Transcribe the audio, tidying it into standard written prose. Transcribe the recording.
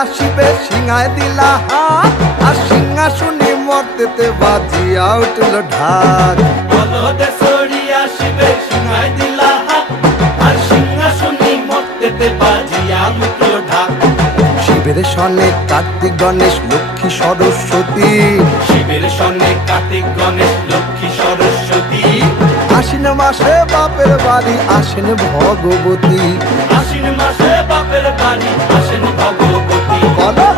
আসিবে সিংহায় দিলা হাত, আর সিংহাসনে মর্তেতে বাজিয়া উঠল ঢাক। বলদে সরি আসিবে সিংহায় দিলা হাত, আর সিংহাসনে মর্তেতে বাজিয়া উঠল ঢাক। শিবের সনে কার্তিক গণেশ লক্ষ্মী সরস্বতী, শিবের সনে কার্তিক গণেশ লক্ষ্মী সরস্বতী। আশ্বিন মাসে বাপের বাড়ি আসেন ভগবতী। আশ্বিন মাসে বাপের বাড়ি আসেন ভগবতী। বলো